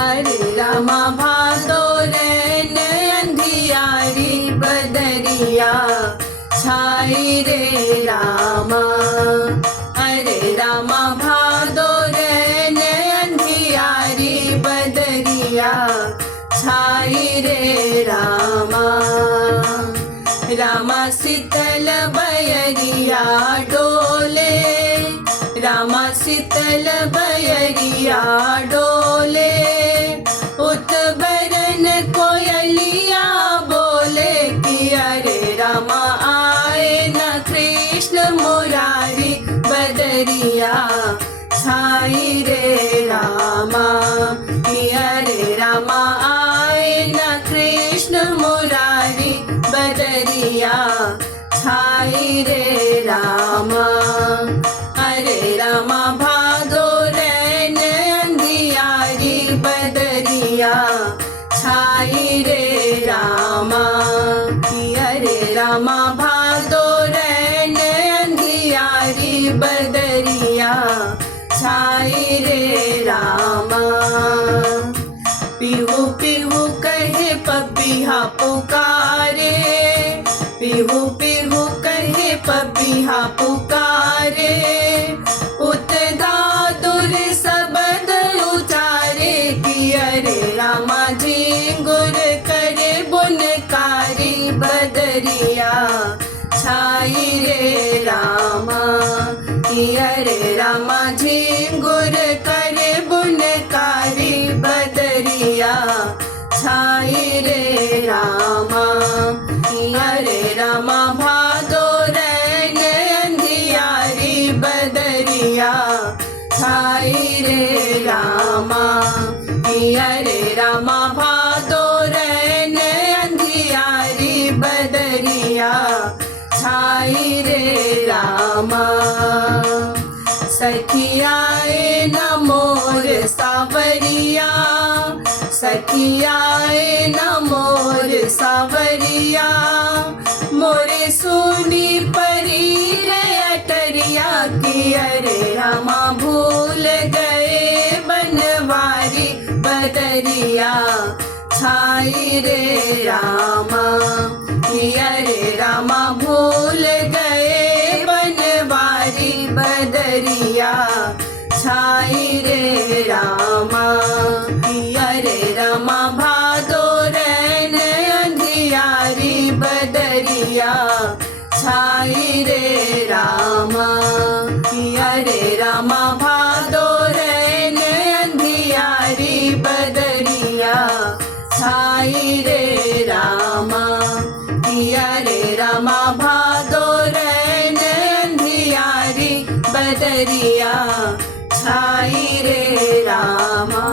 अरे रामा भादो रैन अंधियारी बदरिया छाई रे रामा। अरे रामा भादो रैन अंधियारी बदरिया छाई रे रामा। रामा शीतल बयरिया डोले, रामा शीतल बयरिया डोले, उतबरन कोयलिया बोले कि अरे रामा आए न कृष्ण मुरारी बदरिया छाई रे रामा। कि अरे रामा आए न कृष्ण मुरारी बदरिया छाई रे रामा। अरे रामा भादो रैन अंधियारी बदरिया छाई रे रामा। कि अरे रामा भादो रैन अंधियारी बदरिया छाई रे रामा। पीहू पीहू कहे पपीहा पुकारे, पीहू पीहू कहे पपीहा पुकारे, उतदादुर सबद उचारे कि अरे रामा झिंगुर करे बुनकारी बदरिया छाई रे रामा। कि अरे रामा झिंगुर करे बुनकारी बदरिया छाई रे रामा। कि अरे रामा भादो रैन अंधियारी बदरिया छाई रे रामा। कि अरे रामा भादो रैन अंधियारी बदरिया छाई रे रामा। सखियाए न मोर सावरिया, सखियाए न मोर सावरिया, मोरे सुनी परी रे अटरिया। कि अरे रामा भूल गए बनवारी बदरिया छाई रे रामा। कि अरे रामा भूल गए बनवारी बदरिया छाई रे रामा। कि अरे रामा भादो रैन अंधियारी बदरिया छाई रे रामा। कि अरे रामा भादो रैन अंधियारी बदरिया छाई रे रामा। कि अरे रामा भादो रैन अंधियारी बदरिया छाई रे रामा।